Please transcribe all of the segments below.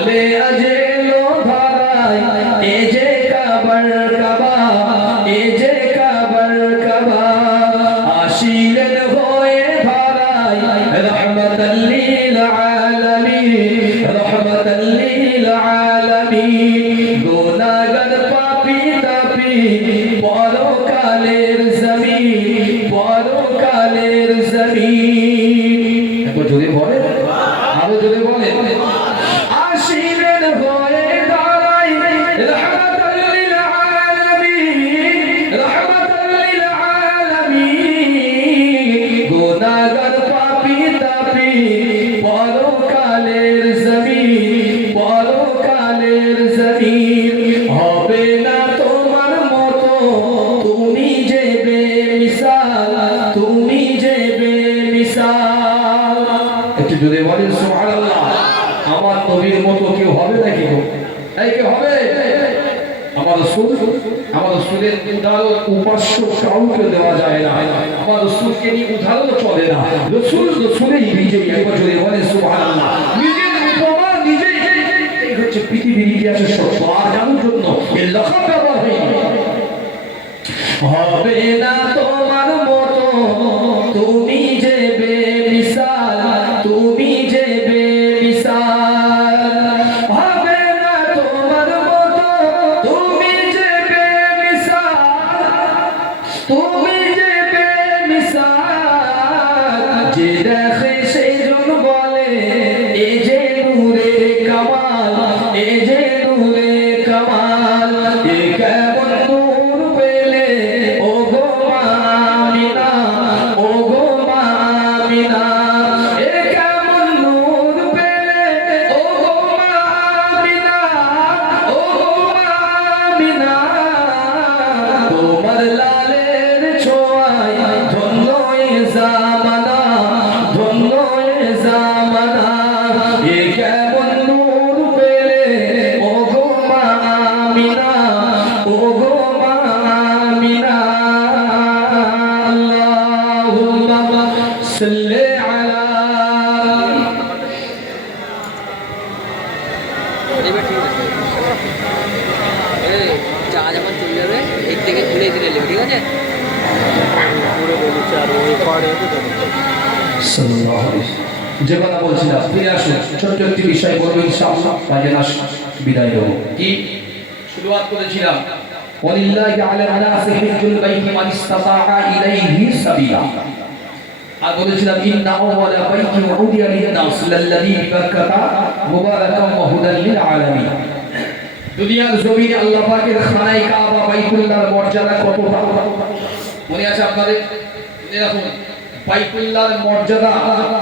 বলে আজেলো ধরাই এ যে কাবার কাবা, এ যে কাবার কাবা, আসিলেন হয়ে ধরাই রহমাতাল লিল আলামিন, রহমাতাল লিল আলামিন। গুনাহগার পাপী তাপী পরকালের জমিন, পরকালের জমিন। একবার জোরে বলেন, আরো জোরে বলেন। আসিলেন হয়ে দাঁড়াই রহমাতাল লিল আলামিন, রহমাতাল লিল আলামিন। গুনাহগার পাপী তাপী পরকালের জমিন, পরকালের জমিন। হবে না তোমার মতো তুমি যে বেমিসাল, তুমি যে বেমিসাল। একটু জোরে বলেন সুবহানাল্লাহ। আমার নবীর মতো কেউ হবে নাকি? এই কে হবে? আমার রাসূল, আমার রাসূলের উদাহরণ উপাস্য কাউকে দেওয়া যায় না। আমার রাসূলকে নিয়ে উদাহরণ চলে না। রাসূল রাসূলই নিজেই। একবার জোরে বলেন সুবহানাল্লাহ। নিজের উপমা নিজেই। এই হচ্ছে পৃথিবীর ইতিহাসের সত্য। আর কারোর জন্য এই লক্ষণ ব্যবহার হয়নি। হবে না তোমার মতো তুমি যে বেমিসাল, তুমি যে বেমিসাল। হবে না তোমার মতো তুমি যে বেমিসাল, তুমি যে বেমিসাল। যে দেখে সেজন বলে এ যে নূরে কামাল, এ যে নূরে কামাল। এ কেমন নূর পেলে ও গো আমিনা, ও গো আমিনা। এ কেমন নূর পেলে ও গো আমিনা, ও গো আমিনা। তোমার লালের ছোঁয়ায় ধন্য এ জামানা, ধন্য এ জামানা। এ কেমন নূর পেলে ও গো আমিনা, ও গো আমিনা। আল্লাহুম্মা সাল্লি আলা। এবার ঠিক আছে। চা যখন চলে যাবে এর থেকে তুলে দিলে নেবে, ঠিক আছে? পুরো বলেছে আর ওই পাড়ে সাল্লাল্লাহু আলাইহি। যে কথা বলছিলাম ফিরে আসুন। ছোট্ট একটি বিষয় বলবো ইনশাআল্লাহ, বাজে না বিদায় দেবো। কি শুরুয়াত করেছিলাম? ওয়ালিল্লাহি আলাল নাসি হিজ্জুল বাইতি মান ইসতাতাআ ইলাইহি সাবিলা। আর বলেছিলাম ইন্না আওয়ালা বাইতি উদিয়া লিন-নাস লাল্লাযী বিবাক্কাতা মুবারাকান ওয়া হুদাল লিল আলামিন। দুনিয়ার জমিনে আল্লাহ পাকের খানায়ে কাবা বাইতুল্লাহর মর্যাদা কতটা মনে আছে আপনাদের? মনে রাখুন, বাইতুল্লাহর মর্যাদা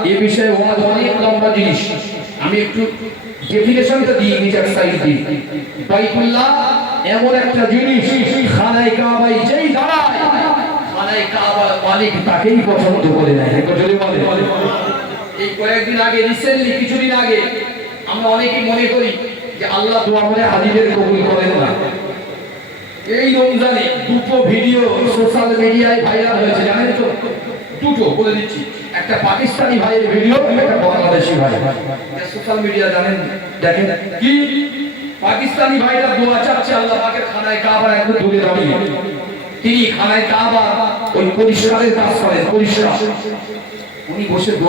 এই বিষয়ে অনেক লম্বা জিনিস। আমি একটু ডেফিনেশনটা দিয়ে নিচের সাইড দিই। বাইতুল্লাহ এমন একটা জিনিস, খানায়ে কাবায় যেই দাঁড়ায় খানায়ে কাবার মালিক তাকেই পছন্দ করে নেয়। একবার যদি বলে, এই কয়েকদিন আগে রিসেন্টলি কিছুদিন আগে আমরা অনেকেই মনে করি যে আল্লাহ দোয়া করে হাজিদের কবুল করেন না। এই রমজানে দুটো ভিডিও সোশ্যাল মিডিয়ায় ভাইরাল হয়েছে, জানেন তো? দুটো বলে দিচ্ছি, একটা পাকিস্তানি ভাইয়ের ভিডিও, একটা বাংলাদেশি ভাই। সোশ্যাল মিডিয়া জানেন, দেখেন কি পাকিস্তানি ভাইরা দোয়া চাচ্ছে আল্লাহ পাকের খানায়ে কাবার একটু দূরে দাঁড়িয়ে। তিনি খানায়ে কাবা ওই পরিষ্কারের কাজ করেন, পরিষ্কার। উনি বসে দোয়া